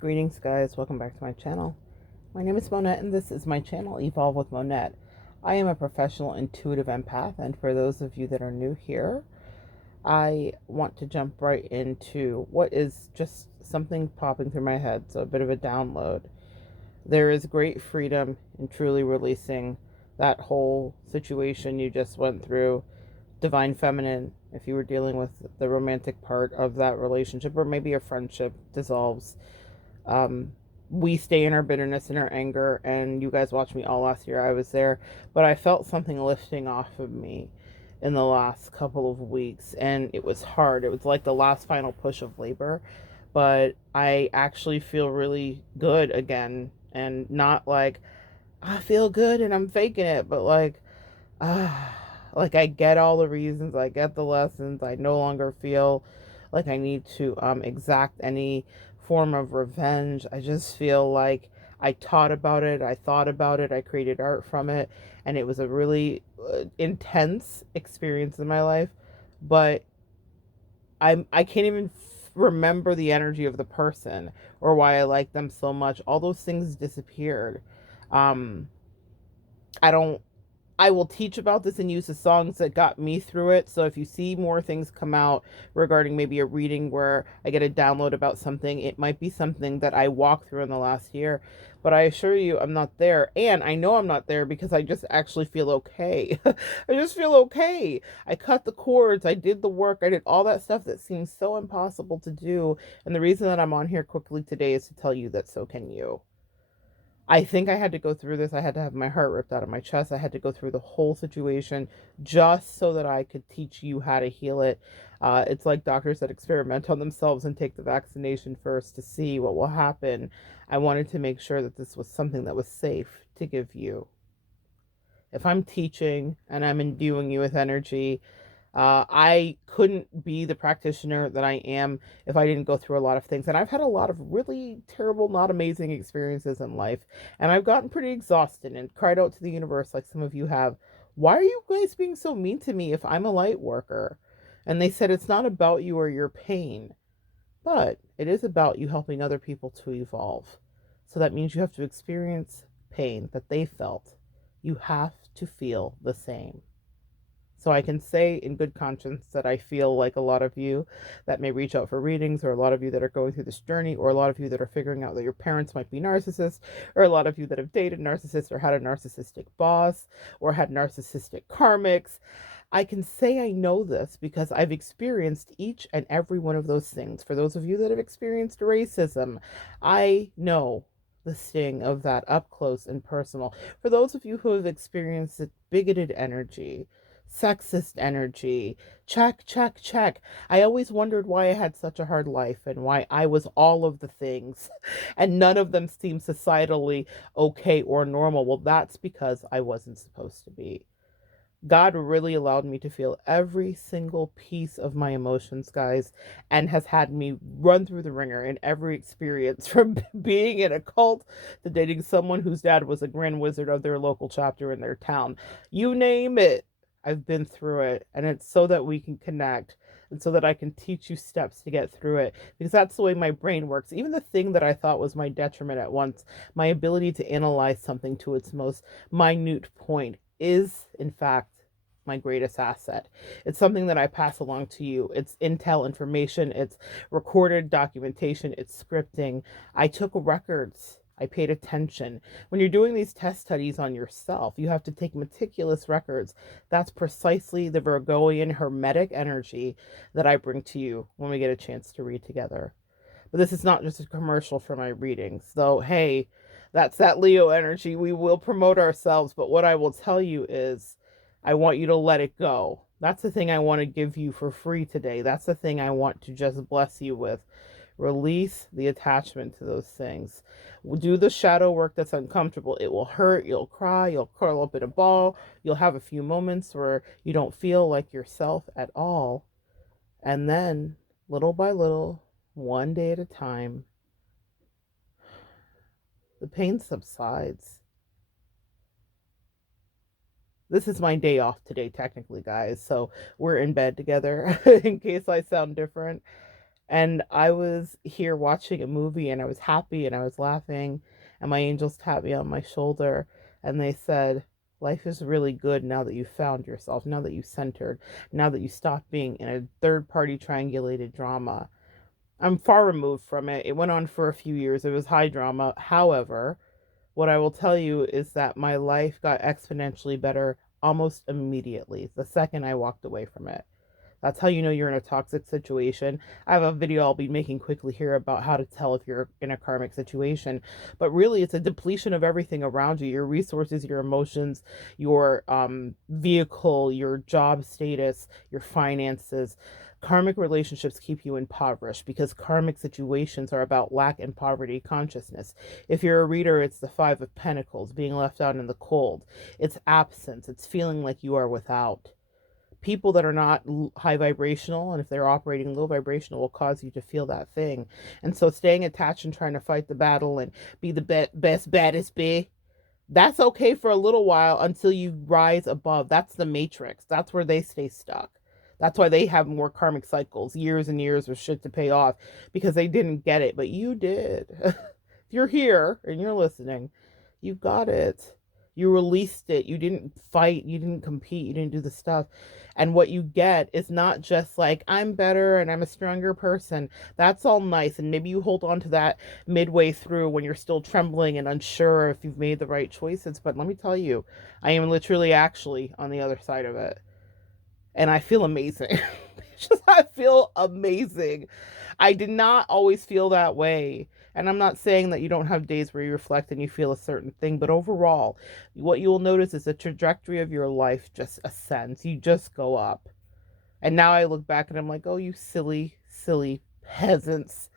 Greetings, guys. Welcome back to my channel. My name is Monette, and this is my channel, Evolve with Monette. I am a professional intuitive empath, and for those of you that are new here, I want to jump right into what is just something popping through my head, so a bit of a download. There is great freedom in truly releasing that whole situation you just went through. Divine Feminine, if you were dealing with the romantic part of that relationship, or maybe a friendship dissolves, um, we stay in our bitterness and our anger. And you guys watched me all last year. I was there, but I felt something lifting off of me in the last couple of weeks, and it was hard. It was like the last final push of labor, but I actually feel really good again, and not like I feel good and I'm faking it, but like I get all the reasons, I get the lessons. I no longer feel like I need to exact any form of revenge. I just feel like I taught about it, I thought about it, I created art from it, and it was a really intense experience in my life. But I can't even remember the energy of the person or why I like them so much. All those things disappeared. Um, I don't I will teach about this and use the songs that got me through it. So if you see more things come out regarding maybe a reading where I get a download about something, it might be something that I walked through in the last year. But I assure you, I'm not there. And I know I'm not there because I just actually feel okay. I just feel okay. I cut the cords. I did the work. I did all that stuff that seems so impossible to do. And the reason that I'm on here quickly today is to tell you that so can you. I think I had to go through this. I had to have my heart ripped out of my chest. I had to go through the whole situation just so that I could teach you how to heal it. It's like doctors that experiment on themselves and take the vaccination first to see what will happen. I wanted to make sure that this was something that was safe to give you. If I'm teaching and I'm imbuing you with energy, I couldn't be the practitioner that I am if I didn't go through a lot of things. And I've had a lot of really terrible, not amazing experiences in life. And I've gotten pretty exhausted and cried out to the universe, like some of you have. Why are you guys being so mean to me if I'm a light worker? And they said, it's not about you or your pain, but it is about you helping other people to evolve. So that means you have to experience pain that they felt. You have to feel the same. So I can say in good conscience that I feel like a lot of you that may reach out for readings, or a lot of you that are going through this journey, or a lot of you that are figuring out that your parents might be narcissists, or a lot of you that have dated narcissists, or had a narcissistic boss, or had narcissistic karmics. I can say I know this because I've experienced each and every one of those things. For those of you that have experienced racism, I know the sting of that up close and personal. For those of you who have experienced bigoted energy, sexist energy, check, check, check. I always wondered why I had such a hard life and why I was all of the things and none of them seemed societally okay or normal. Well, that's because I wasn't supposed to be. God really allowed me to feel every single piece of my emotions, guys, and has had me run through the ringer in every experience from being in a cult to dating someone whose dad was a grand wizard of their local chapter in their town. You name it, I've been through it. And it's so that we can connect and so that I can teach you steps to get through it, because that's the way my brain works. Even the thing that I thought was my detriment at once, my ability to analyze something to its most minute point, is in fact my greatest asset. It's something that I pass along to you. It's intel information, it's recorded documentation, it's scripting. I took records. I paid attention. When you're doing these test studies on yourself, you have to take meticulous records. That's precisely the Virgoian hermetic energy that I bring to you when we get a chance to read together. But this is not just a commercial for my readings, though. Hey, that's that Leo energy. We will promote ourselves, but what I will tell you is I want you to let it go. That's the thing I want to give you for free today. That's the thing I want to just bless you with. Release the attachment to those things. Do the shadow work that's uncomfortable. It will hurt. You'll cry. You'll curl up in a ball. You'll have a few moments where you don't feel like yourself at all. And then, little by little, one day at a time, the pain subsides. This is my day off today, technically, guys. So we're in bed together in case I sound different. And I was here watching a movie and I was happy and I was laughing, and my angels tapped me on my shoulder and they said, life is really good now that you found yourself, now that you centered, now that you stopped being in a third party triangulated drama. I'm far removed from it. It went on for a few years. It was high drama. However, what I will tell you is that my life got exponentially better almost immediately the second I walked away from it. That's how you know you're in a toxic situation. I have a video I'll be making quickly here about how to tell if you're in a karmic situation. But really, it's a depletion of everything around you, your resources, your emotions, your vehicle, your job status, your finances. Karmic relationships keep you impoverished because karmic situations are about lack and poverty consciousness. If you're a reader, it's the Five of Pentacles, being left out in the cold. It's absence. It's feeling like you are without. People that are not high vibrational, and if they're operating low vibrational, will cause you to feel that thing. And so staying attached and trying to fight the battle and be the best baddest bee, that's okay for a little while until you rise above. That's the matrix. That's where they stay stuck. That's why they have more karmic cycles, years and years of shit to pay off, because they didn't get it, but you did. If you're here and you're listening, you got it. You released it. You didn't fight. You didn't compete. You didn't do the stuff. And what you get is not just like, I'm better and I'm a stronger person. That's all nice. And maybe you hold on to that midway through when you're still trembling and unsure if you've made the right choices. But let me tell you, I am literally actually on the other side of it. And I feel amazing. Just I feel amazing. I did not always feel that way. And I'm not saying that you don't have days where you reflect and you feel a certain thing, but overall, what you will notice is the trajectory of your life just ascends. You just go up. And now I look back and I'm like, oh, you silly, silly peasants.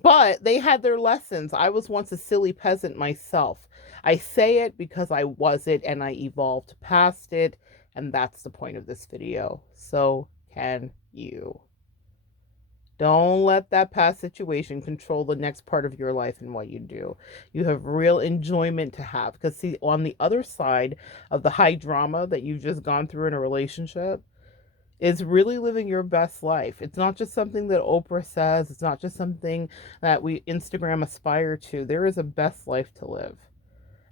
But they had their lessons. I was once a silly peasant myself. I say it because I was it and I evolved past it. And that's the point of this video. So can you. Don't let that past situation control the next part of your life and what you do. You have real enjoyment to have. Because, see, on the other side of the high drama that you've just gone through in a relationship is really living your best life. It's not just something that Oprah says. It's not just something that we Instagram aspire to. There is a best life to live.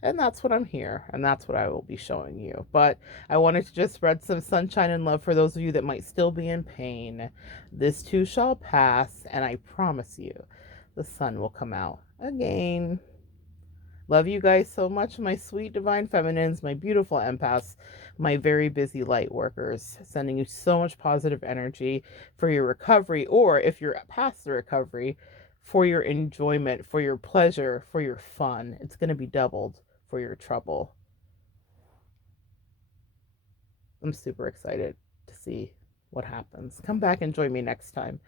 And that's what I'm here, and that's what I will be showing you. But I wanted to just spread some sunshine and love for those of you that might still be in pain. This too shall pass, and I promise you, the sun will come out again. Love you guys so much, my sweet divine feminines, my beautiful empaths, my very busy light workers. Sending you so much positive energy for your recovery, or if you're past the recovery, for your enjoyment, for your pleasure, for your fun. It's going to be doubled for your trouble. I'm super excited to see what happens. Come back and join me next time,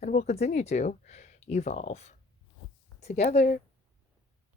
and we'll continue to evolve together.